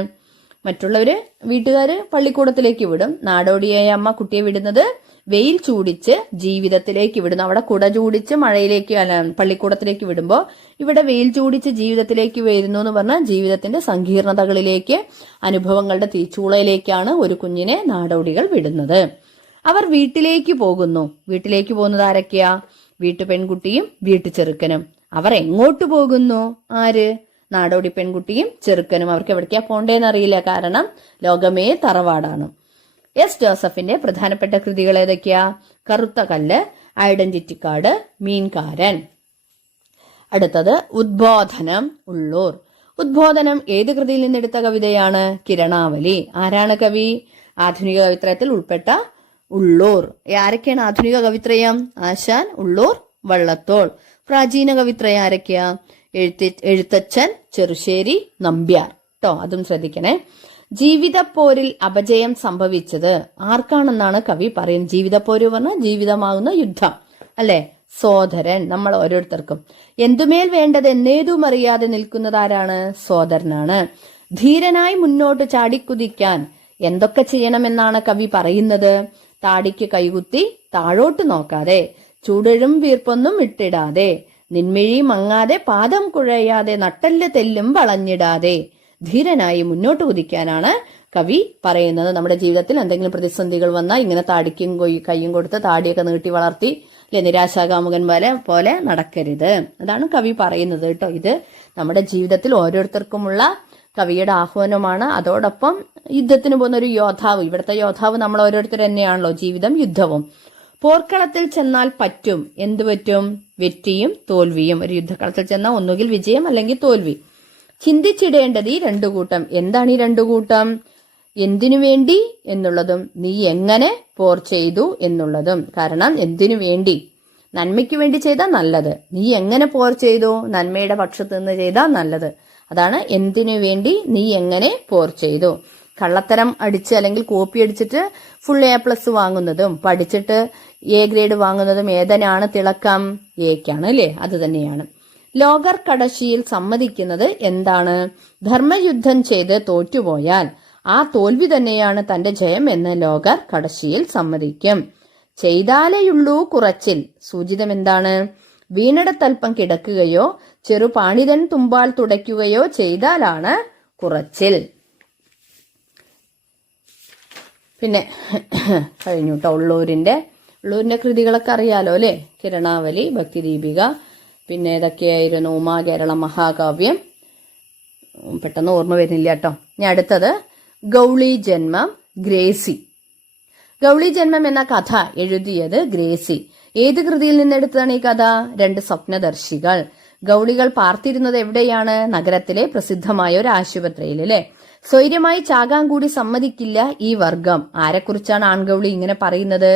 മറ്റുള്ളവര് വീട്ടുകാര് പള്ളിക്കൂടത്തിലേക്ക് വിടും. നാടോടിയായ അമ്മ കുട്ടിയെ വിടുന്നത് വെയിൽ ചൂടിച്ച് ജീവിതത്തിലേക്ക് വിടുന്നു. അവിടെ കുട ചൂടിച്ച് മഴയിലേക്ക് പള്ളിക്കൂടത്തിലേക്ക് വിടുമ്പോൾ ഇവിടെ വെയിൽ ചൂടിച്ച് ജീവിതത്തിലേക്ക് വരുന്നു എന്ന് പറഞ്ഞാൽ ജീവിതത്തിന്റെ സങ്കീർണതകളിലേക്ക്, അനുഭവങ്ങളുടെ തീച്ചൂളയിലേക്കാണ് ഒരു കുഞ്ഞിനെ നാടോടികൾ വിടുന്നത്. അവർ വീട്ടിലേക്ക് പോകുന്നു. വീട്ടിലേക്ക് പോകുന്നത് ആരൊക്കെയാ? വീട്ടു പെൺകുട്ടിയും വീട്ടു ചെറുക്കനും. അവർ എങ്ങോട്ട് പോകുന്നു? ആര്? നാടോടി പെൺകുട്ടിയും ചെറുക്കനും. അവർക്ക് എവിടേക്കാ പോണ്ടേന്ന് അറിയില്ല, കാരണം ലോകമേ തറവാടാണ്. എസ് ജോസഫിന്റെ പ്രധാനപ്പെട്ട കൃതികൾ ഏതൊക്കെയാ? കറുത്ത കല്ല്, ഐഡന്റിറ്റി കാർഡ്, മീൻകാരൻ. അടുത്തത് ഉദ്ബോധനം, ഉള്ളൂർ. ഉദ്ബോധനം ഏത് കൃതിയിൽ നിന്നെടുത്ത കവിതയാണ്? കിരണാവലി. ആരാണ് കവി? ആധുനിക കവിത്രയത്തിൽ ഉൾപ്പെട്ട ഉള്ളൂർ. ആരൊക്കെയാണ് ആധുനിക കവിത്രയം? ആശാൻ, ഉള്ളൂർ, വള്ളത്തോൾ. പ്രാചീന കവിത്രയം ആരൊക്കെയാ? എഴുത്തച്ഛൻ, ചെറുശ്ശേരി, നമ്പ്യാർ ട്ടോ. അതും ശ്രദ്ധിക്കണേ. ജീവിതപ്പോരിൽ അപജയം സംഭവിച്ചത് ആർക്കാണെന്നാണ് കവി പറയുന്നത്? ജീവിതപ്പോര് പറഞ്ഞാൽ ജീവിതമാകുന്ന യുദ്ധം അല്ലെ. സോദരൻ, നമ്മൾ ഓരോരുത്തർക്കും. എന്തുമേൽ വേണ്ടത് എന്നേതും അറിയാതെ നിൽക്കുന്നത് ആരാണ്? സോദരനാണ്. ധീരനായി മുന്നോട്ട് ചാടിക്കുതിക്കാൻ എന്തൊക്കെ ചെയ്യണമെന്നാണ് കവി പറയുന്നത്? താടിക്ക് കൈകുത്തി താഴോട്ട് നോക്കാതെ, ചൂടഴും വീർപ്പൊന്നും ഇട്ടിടാതെ, നിന്മിഴി മങ്ങാതെ, പാദം കുഴയാതെ, നട്ടല് തെല്ലും വളഞ്ഞിടാതെ ധീരനായി മുന്നോട്ട് കുതിക്കാനാണ് കവി പറയുന്നത്. നമ്മുടെ ജീവിതത്തിൽ എന്തെങ്കിലും പ്രതിസന്ധികൾ വന്നാൽ ഇങ്ങനെ താടിക്കും കൈയും കൊടുത്ത് താടിയൊക്കെ നീട്ടി വളർത്തി അല്ലെ നിരാശാകാമുകൻ പോലെ നടക്കരുത്. അതാണ് കവി പറയുന്നത് കേട്ടോ. ഇത് നമ്മുടെ ജീവിതത്തിൽ ഓരോരുത്തർക്കുമുള്ള കവിയുടെ ആഹ്വാനമാണ്. അതോടൊപ്പം യുദ്ധത്തിന് പോകുന്ന ഒരു യോദ്ധാവ്, ഇവിടുത്തെ യോദ്ധാവ് നമ്മൾ ഓരോരുത്തർ തന്നെയാണല്ലോ. ജീവിതം യുദ്ധവും. പോർക്കളത്തിൽ ചെന്നാൽ പറ്റും. എന്ത് പറ്റും? വെറ്റിയും തോൽവിയും. ഒരു യുദ്ധക്കളത്തിൽ ചെന്നാൽ ഒന്നുകിൽ വിജയം അല്ലെങ്കിൽ തോൽവി. ചിന്തിച്ചിടേണ്ടത് ഈ രണ്ടു കൂട്ടം. എന്താണ് ഈ രണ്ടു കൂട്ടം? എന്തിനു വേണ്ടി എന്നുള്ളതും നീ എങ്ങനെ പോർ ചെയ്തു എന്നുള്ളതും. കാരണം എന്തിനു വേണ്ടി? നന്മയ്ക്ക് വേണ്ടി ചെയ്താൽ നല്ലത്. നീ എങ്ങനെ പോർ ചെയ്തു? നന്മയുടെ പക്ഷത്ത് നിന്ന് ചെയ്താൽ നല്ലത്. അതാണ് എന്തിനു വേണ്ടി നീ എങ്ങനെ പോർ ചെയ്തു. കള്ളത്തരം അടിച്ച് അല്ലെങ്കിൽ കോപ്പി അടിച്ചിട്ട് ഫുൾ A+ വാങ്ങുന്നതും പഠിച്ചിട്ട് A ഗ്രേഡ് വാങ്ങുന്നതും ഏതനാണ് തിളക്കം? എക്കാണ് അല്ലേ. അത് തന്നെയാണ്. ലോകർ കടശിയിൽ സമ്മതിക്കുന്നത് എന്താണ്? ധർമ്മയുദ്ധം ചെയ്ത് തോറ്റുപോയാൽ ആ തോൽവി തന്നെയാണ് തന്റെ ജയം എന്ന് ലോകർ കടശിയിൽ സമ്മതിക്കും. ചെയ്താലേയുള്ളൂ കുറച്ചിൽ. സൂചിതം എന്താണ്? വീണിടത്തൽപ്പം കിടക്കുകയോ ചെറുപാണിതൻ തുമ്പാൽ തുടയ്ക്കുകയോ ചെയ്താലാണ് കുറച്ചിൽ. പിന്നെ കഴിഞ്ഞു കേട്ടോ. ഉള്ളൂരിന്റെ കൃതികളൊക്കെ അറിയാലോ അല്ലെ. കിരണാവലി, ഭക്തിദീപിക, പിന്നെ ഏതൊക്കെയായിരുന്നു? ഉമാ കേരള മഹാകാവ്യം. പെട്ടെന്ന് ഓർമ്മ വരുന്നില്ല കേട്ടോ. ഇനി അടുത്തത് ഗൗളി ജന്മം, ഗ്രേസി. ഗൗളി ജന്മം എന്ന കഥ എഴുതിയത് ഗ്രേസി. ഏത് കൃതിയിൽ നിന്നെടുത്തതാണ് ഈ കഥ? രണ്ട് സ്വപ്നദർശികൾ. ഗൗളികൾ പാർത്തിരുന്നത് എവിടെയാണ്? നഗരത്തിലെ പ്രസിദ്ധമായ ഒരു ആശുപത്രിയിൽ അല്ലെ. സ്വൈര്യമായി ചാകാൻ കൂടി സമ്മതിക്കില്ല ഈ വർഗം. ആരെക്കുറിച്ചാണ് ആൺഗൗളി ഇങ്ങനെ പറയുന്നത്?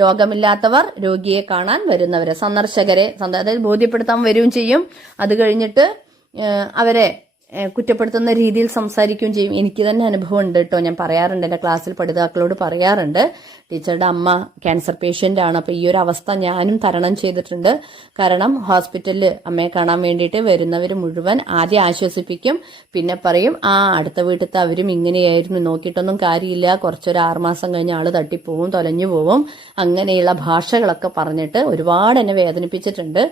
രോഗമില്ലാത്തവർ, രോഗിയെ കാണാൻ വരുന്നവരെ, സന്ദർശകരെ അതായത് ബോധ്യപ്പെടുത്താൻ വരികയും ചെയ്യും. അത് കഴിഞ്ഞിട്ട് അവരെ കുറ്റപ്പെടുത്തുന്ന രീതിയിൽ സംസാരിക്കുകയും ചെയ്യും. എനിക്ക് തന്നെ അനുഭവം ഉണ്ട് കേട്ടോ. ഞാൻ പറയാറുണ്ട്, എൻ്റെ ക്ലാസ്സിൽ പഠിതാക്കളോട് പറയാറുണ്ട്, ടീച്ചറുടെ അമ്മ ക്യാൻസർ പേഷ്യൻ്റ് ആണ്. അപ്പോൾ ഈ ഒരു അവസ്ഥ ഞാനും തരണം ചെയ്തിട്ടുണ്ട്. കാരണം ഹോസ്പിറ്റലിൽ അമ്മയെ കാണാൻ വേണ്ടിയിട്ട് വരുന്നവർ മുഴുവൻ ആദ്യം ആശ്വസിപ്പിക്കും, പിന്നെ പറയും അടുത്ത വീട്ടിലത്തെ അവരും ഇങ്ങനെയായിരുന്നു, നോക്കിയിട്ടൊന്നും കാര്യമില്ല, കുറച്ചൊരു 6 മാസം കഴിഞ്ഞ് ആള് തട്ടിപ്പോവും, തൊലഞ്ഞു പോവും, അങ്ങനെയുള്ള ഭാഷകളൊക്കെ പറഞ്ഞിട്ട് ഒരുപാട് എന്നെ വേദനിപ്പിച്ചിട്ടുണ്ട്.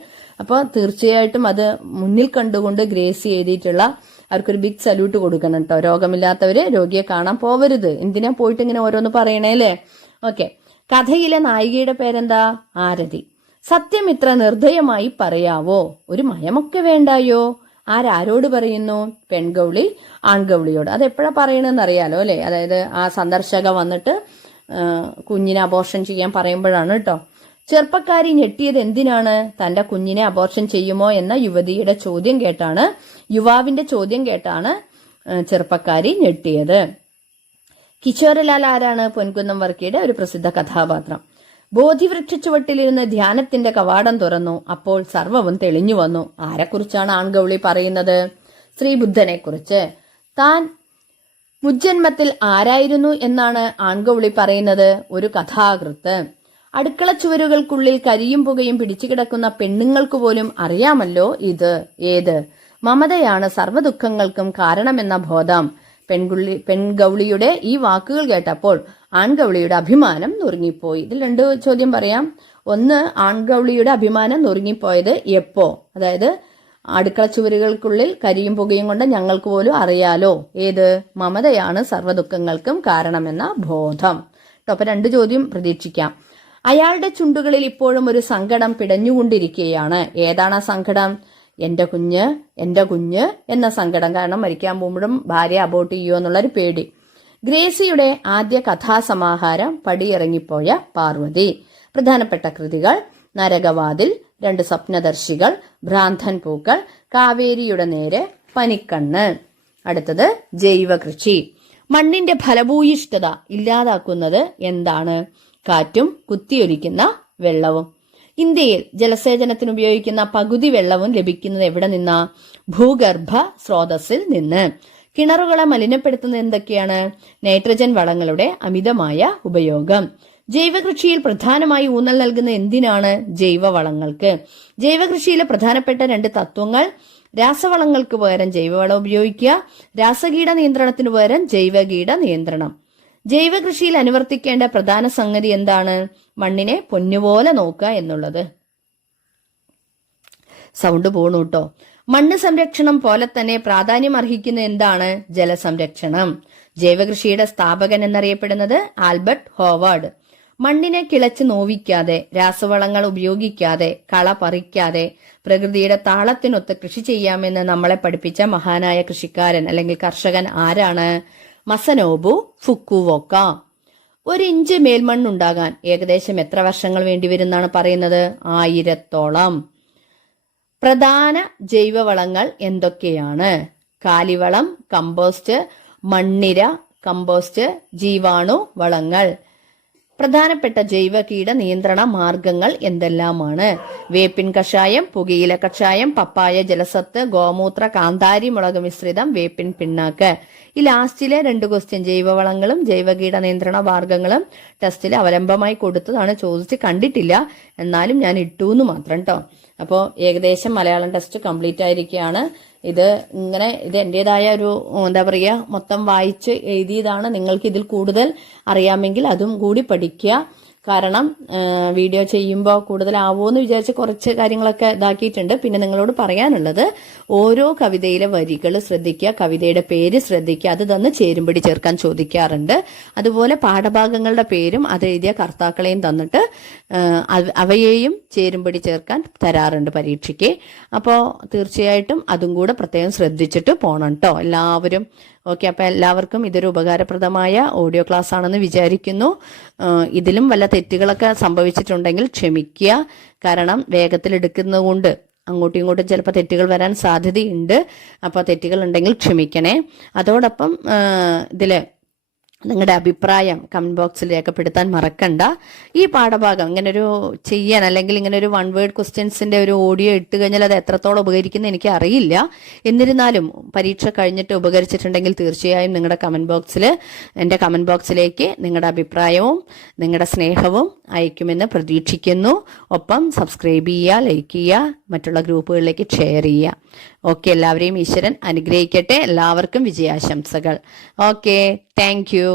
അപ്പോൾ തീർച്ചയായിട്ടും അത് മുന്നിൽ കണ്ടുകൊണ്ട് ഗ്രേസി എഴുതിയിട്ടുള്ള അവർക്കൊരു ബിഗ് സല്യൂട്ട് കൊടുക്കണം കേട്ടോ. രോഗമില്ലാത്തവര് രോഗിയെ കാണാൻ പോവരുത്. എന്തിനാ പോയിട്ട് ഇങ്ങനെ ഓരോന്ന് പറയണേ അല്ലേ? ഓക്കെ. കഥയിലെ നായികയുടെ പേരെന്താ? ആരതി. സത്യം ഇത്ര നിർദ്ദയമായി പറയാവോ? ഒരു മയമൊക്കെ വേണ്ടായോ? ആരോട് പറയുന്നു? പെൺഗൗളി ആൺഗൗളിയോട്. അത് എപ്പോഴാ പറയണെന്ന് അറിയാലോ അല്ലെ? അതായത് ആ സന്ദർശക വന്നിട്ട് കുഞ്ഞിനെ അബോർഷൻ ചെയ്യാൻ പറയുമ്പോഴാണ് കേട്ടോ. ചെറുപ്പക്കാരി ഞെട്ടിയത് എന്തിനാണ്? തന്റെ കുഞ്ഞിനെ അബോർഷൻ ചെയ്യുമോ എന്ന യുവാവിന്റെ ചോദ്യം കേട്ടാണ് ചെറുപ്പക്കാരി ഞെട്ടിയത്. കിശോരലാൽ ആരാണ്? പൊൻകുന്നം വർക്കിയുടെ ഒരു പ്രസിദ്ധ കഥാപാത്രം. ബോധിവൃക്ഷ ചുവട്ടിലിരുന്ന് ധ്യാനത്തിന്റെ കവാടം തുറന്നു. അപ്പോൾ സർവവും തെളിഞ്ഞു വന്നു. ആരെക്കുറിച്ചാണ് ആൺഗൗളി പറയുന്നത്? ശ്രീബുദ്ധനെ കുറിച്ച്. താൻ മുജ്ജന്മത്തിൽ ആരായിരുന്നു എന്നാണ് ആൺഗൗളി പറയുന്നത്? ഒരു കഥാകൃത്ത്. അടുക്കള ചുവരുകൾക്കുള്ളിൽ കരിയും പുകയും പിടിച്ചുകിടക്കുന്ന പെണ്ണുങ്ങൾക്ക് പോലും അറിയാമല്ലോ ഇത് ഏത്? മമതയാണ് സർവ്വദുഃഖങ്ങൾക്കും കാരണമെന്ന ബോധം. പെൺഗൗളിയുടെ ഈ വാക്കുകൾ കേട്ടപ്പോൾ ആൺഗൗളിയുടെ അഭിമാനം നുറുങ്ങിപ്പോയി. ഇതിൽ 2 ചോദ്യം പറയാം. ഒന്ന്, ആൺഗൗളിയുടെ അഭിമാനം നുറുങ്ങിപ്പോയത് എപ്പോ? അതായത് അടുക്കള ചുവരുകൾക്കുള്ളിൽ കരിയും പുകയും കൊണ്ട് ഞങ്ങൾക്ക് പോലും അറിയാലോ ഏത്? മമതയാണ് സർവ്വദുഃഖങ്ങൾക്കും കാരണമെന്ന ബോധം. അപ്പൊ 2 ചോദ്യം പ്രതീക്ഷിക്കാം. അയാളുടെ ചുണ്ടുകളിൽ ഇപ്പോഴും ഒരു സങ്കടം പിടഞ്ഞുകൊണ്ടിരിക്കുകയാണ്. ഏതാണ് ആ സങ്കടം? എന്റെ കുഞ്ഞ് എന്ന സങ്കടം. കാരണം മരിക്കാൻ പോകുമ്പോഴും ഭാര്യ അബോർട്ട് ചെയ്യുമോ എന്നുള്ളൊരു പേടി. ഗ്രേസിയുടെ ആദ്യ കഥാസമാഹാരം പടിയിറങ്ങിപ്പോയ പാർവതി. പ്രധാനപ്പെട്ട കൃതികൾ: നരകവാതിൽ, 2 സ്വപ്നദർശികൾ, ഭ്രാന്തൻ പൂക്കൾ, കാവേരിയുടെ നേരെ, പനിക്കണ്ണ്. അടുത്തത് ജൈവകൃഷി. മണ്ണിന്റെ ഫലഭൂയിഷ്ഠത ഇല്ലാതാക്കുന്നത് എന്താണ്? കാറ്റും കുത്തിയൊലിക്കുന്ന വെള്ളവും. ഇന്ത്യയിൽ ജലസേചനത്തിന് ഉപയോഗിക്കുന്ന പകുതി വെള്ളവും ലഭിക്കുന്നത് എവിടെ നിന്നാ? ഭൂഗർഭ സ്രോതസ്സിൽ നിന്ന്. കിണറുകളെ മലിനപ്പെടുത്തുന്നത് എന്തൊക്കെയാണ്? നൈട്രജൻ വളങ്ങളുടെ അമിതമായ ഉപയോഗം. ജൈവകൃഷിയിൽ പ്രധാനമായി ഊന്നൽ നൽകുന്ന എന്തിനാണ്? ജൈവവളങ്ങൾക്ക്. ജൈവകൃഷിയിലെ പ്രധാനപ്പെട്ട 2 തത്വങ്ങൾ: രാസവളങ്ങൾക്ക് പകരം ജൈവവളം ഉപയോഗിക്കുക, രാസകീട നിയന്ത്രണത്തിന് പകരം ജൈവകീട നിയന്ത്രണം. ജൈവകൃഷിയിൽ അനുവർത്തിക്കേണ്ട പ്രധാന സംഗതി എന്താണ്? മണ്ണിനെ പൊന്നുപോലെ നോക്കുക എന്നുള്ളത്. സൗണ്ട് പോണു കേട്ടോ. മണ്ണ് സംരക്ഷണം പോലെ തന്നെ പ്രാധാന്യം അർഹിക്കുന്ന എന്താണ്? ജലസംരക്ഷണം. ജൈവകൃഷിയുടെ സ്ഥാപകൻ എന്നറിയപ്പെടുന്നത് ആൽബർട്ട് ഹോവാർഡ്. മണ്ണിനെ കിളച്ച് നോവിക്കാതെ, രാസവളങ്ങൾ ഉപയോഗിക്കാതെ, കള പറിക്കാതെ പ്രകൃതിയുടെ താളത്തിനൊത്ത് കൃഷി ചെയ്യാമെന്ന് നമ്മളെ പഠിപ്പിച്ച മഹാനായ കൃഷിക്കാരൻ അല്ലെങ്കിൽ കർഷകൻ ആരാണ്? മസനോബു ഫുക്കുവോക്ക. 1 ഇഞ്ച് മേൽമണ്ണുണ്ടാകാൻ ഏകദേശം എത്ര വർഷങ്ങൾ വേണ്ടിവരുന്നാണ് പറയുന്നത്? 1000ഓളം. പ്രധാന ജൈവവളങ്ങൾ എന്തൊക്കെയാണ്? കാലിവളം, കമ്പോസ്റ്റ്, മണ്ണിര, കമ്പോസ്റ്റ്, ജീവാണു വളങ്ങൾ. പ്രധാനപ്പെട്ട ജൈവ കീട നിയന്ത്രണ മാർഗങ്ങൾ എന്തെല്ലാമാണ്? വേപ്പിൻ കഷായം, പുകയില കഷായം, പപ്പായ ജലസത്ത്, ഗോമൂത്ര, കാന്താരി മുളക് മിശ്രിതം, വേപ്പിൻ പിണ്ണാക്ക്. ഈ ലാസ്റ്റിലെ 2 ക്വസ്റ്റ്യൻ, ജൈവവളങ്ങളും ജൈവകീട നിയന്ത്രണ മാർഗങ്ങളും ടെസ്റ്റിൽ അവലംബമായി കൊടുത്തതാണ്. ചോദിച്ച് കണ്ടിട്ടില്ല, എന്നാലും ഞാൻ ഇട്ടു എന്ന് മാത്രം കേട്ടോ. അപ്പോൾ ഏകദേശം മലയാളം ടെസ്റ്റ് കംപ്ലീറ്റ് ആയിരിക്കുകയാണ്. ഇത് എന്റേതായ ഒരു മൊത്തം വായിച്ച് എഴുതിയതാണ്. നിങ്ങൾക്ക് ഇതിൽ കൂടുതൽ അറിയാമെങ്കിൽ അതും കൂടി പഠിക്കുക. കാരണം വീഡിയോ ചെയ്യുമ്പോൾ കൂടുതലാവുമെന്ന് വിചാരിച്ച് കുറച്ച് കാര്യങ്ങളൊക്കെ ഇതാക്കിയിട്ടുണ്ട്. പിന്നെ നിങ്ങളോട് പറയാനുള്ളത്, ഓരോ കവിതയിലെ വരികൾ ശ്രദ്ധിക്കുക, കവിതയുടെ പേര് ശ്രദ്ധിക്കുക, അത് തന്ന് ചേരുംപടി ചേർക്കാൻ ചോദിക്കാറുണ്ട്. അതുപോലെ പാഠഭാഗങ്ങളുടെ പേരും അത് എഴുതിയ കർത്താക്കളെയും തന്നിട്ട് അവയെയും ചേരുംപടി ചേർക്കാൻ തരാറുണ്ട് പരീക്ഷയ്ക്ക്. അപ്പോൾ തീർച്ചയായിട്ടും അതും കൂടെ പ്രത്യേകം ശ്രദ്ധിച്ചിട്ട് പോകണം കേട്ടോ എല്ലാവരും. ഓക്കെ, അപ്പൊ എല്ലാവർക്കും ഇതൊരു ഉപകാരപ്രദമായ ഓഡിയോ ക്ലാസ് ആണെന്ന് വിചാരിക്കുന്നു. ഇതിലും വല്ല തെറ്റുകളൊക്കെ സംഭവിച്ചിട്ടുണ്ടെങ്കിൽ ക്ഷമിക്കുക. കാരണം വേഗത്തിൽ എടുക്കുന്നത് കൊണ്ട് അങ്ങോട്ടും ഇങ്ങോട്ടും ചിലപ്പോൾ തെറ്റുകൾ വരാൻ സാധ്യതയുണ്ട്. അപ്പോൾ തെറ്റുകൾ ഉണ്ടെങ്കിൽ ക്ഷമിക്കണേ. അതോടൊപ്പം ഇതില് നിങ്ങളുടെ അഭിപ്രായം കമന്റ് ബോക്സിൽ രേഖപ്പെടുത്താൻ മറക്കണ്ട. ഈ പാഠഭാഗം ഇങ്ങനൊരു ചെയ്യാൻ, അല്ലെങ്കിൽ ഇങ്ങനെ ഒരു വൺ വേർഡ് ക്വസ്റ്റ്യൻസിന്റെ ഒരു ഓഡിയോ ഇട്ട് കഴിഞ്ഞാൽ അത് എത്രത്തോളം ഉപകരിക്കുന്ന എനിക്ക് അറിയില്ല. എന്നിരുന്നാലും പരീക്ഷ കഴിഞ്ഞിട്ട് ഉപകരിച്ചിട്ടുണ്ടെങ്കിൽ തീർച്ചയായും നിങ്ങളുടെ എൻ്റെ കമന്റ് ബോക്സിലേക്ക് നിങ്ങളുടെ അഭിപ്രായവും നിങ്ങളുടെ സ്നേഹവും അയക്കുമെന്ന് പ്രതീക്ഷിക്കുന്നു. ഒപ്പം സബ്സ്ക്രൈബ് ചെയ്യുക, ലൈക്ക് ചെയ്യുക, മറ്റുള്ള ഗ്രൂപ്പുകളിലേക്ക് ഷെയർ ചെയ്യുക. ഓക്കെ, എല്ലാവരെയും ഈശ്വരൻ അനുഗ്രഹിക്കട്ടെ. എല്ലാവർക്കും വിജയാശംസകൾ. Okay, thank you.